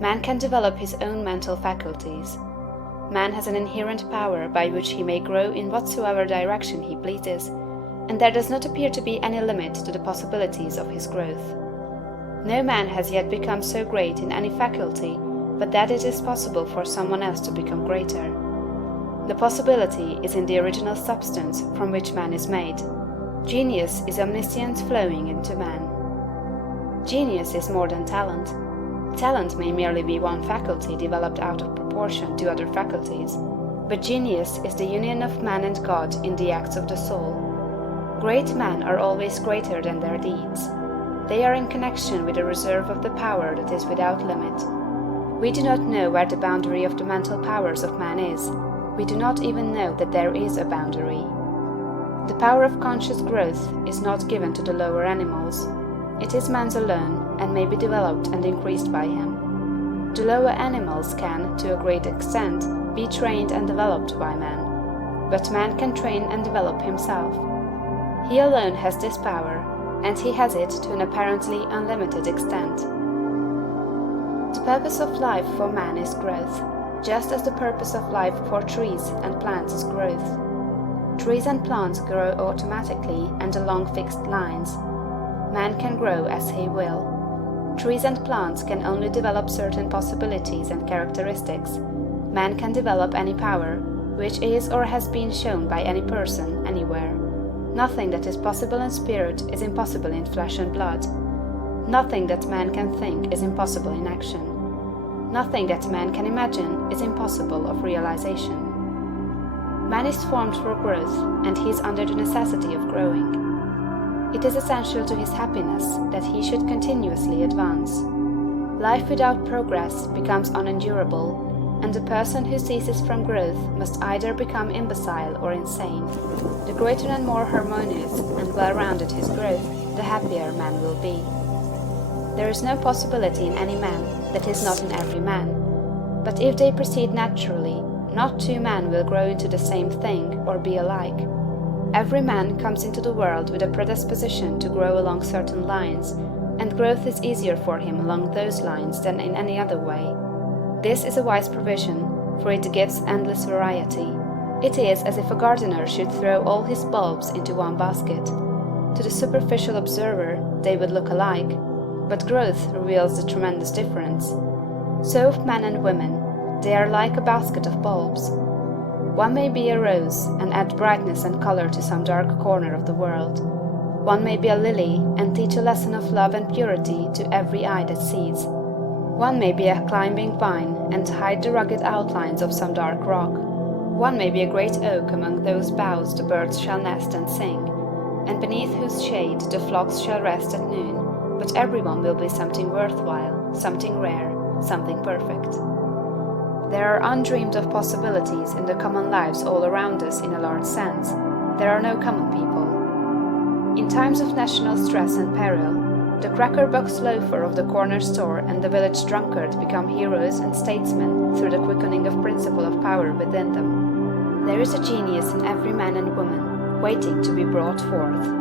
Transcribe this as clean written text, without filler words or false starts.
Man can develop his own mental faculties. Man has an inherent power by which he may grow in whatsoever direction he pleases, and there does not appear to be any limit to the possibilities of his growth. No man has yet become so great in any faculty but that it is possible for someone else to become greater. The possibility is in the original substance from which man is made. Genius is omniscience flowing into man. Genius is more than talent. Talent may merely be one faculty developed out of proportion to other faculties, but genius is the union of man and God in the acts of the soul. Great men are always greater than their deeds. They are in connection with a reserve of the power that is without limit. We do not know where the boundary of the mental powers of man is. We do not even know that there is a boundary. The power of conscious growth is not given to the lower animals. It is man's alone, and may be developed and increased by him. The lower animals can, to a great extent, be trained and developed by man. But man can train and develop himself. He alone has this power, and he has it to an apparently unlimited extent. The purpose of life for man is growth, just as the purpose of life for trees and plants is growth. Trees and plants grow automatically and along fixed lines. Man can grow as he will. Trees and plants can only develop certain possibilities and characteristics. Man can develop any power, which is or has been shown by any person, anywhere. Nothing that is possible in spirit is impossible in flesh and blood. Nothing that man can think is impossible in action. Nothing that man can imagine is impossible of realization. Man is formed for growth, and he is under the necessity of growing. It is essential to his happiness that he should continuously advance. Life without progress becomes unendurable, and the person who ceases from growth must either become imbecile or insane. The greater and more harmonious and well-rounded his growth, the happier man will be. There is no possibility in any man that is not in every man. But if they proceed naturally, not two men will grow into the same thing or be alike. Every man comes into the world with a predisposition to grow along certain lines, and growth is easier for him along those lines than in any other way. This is a wise provision, for it gives endless variety. It is as if a gardener should throw all his bulbs into one basket. To the superficial observer, they would look alike, but growth reveals the tremendous difference. So of men and women, they are like a basket of bulbs. One may be a rose and add brightness and color to some dark corner of the world. One may be a lily and teach a lesson of love and purity to every eye that sees. One may be a climbing vine and hide the rugged outlines of some dark rock. One may be a great oak among whose boughs the birds shall nest and sing, and beneath whose shade the flocks shall rest at noon. But everyone will be something worthwhile, something rare, something perfect. There are undreamed of possibilities in the common lives all around us in a large sense. There are no common people. In times of national stress and peril, the cracker-box loafer of the corner store and the village drunkard become heroes and statesmen through the quickening of principle of power within them. There is a genius in every man and woman, waiting to be brought forth.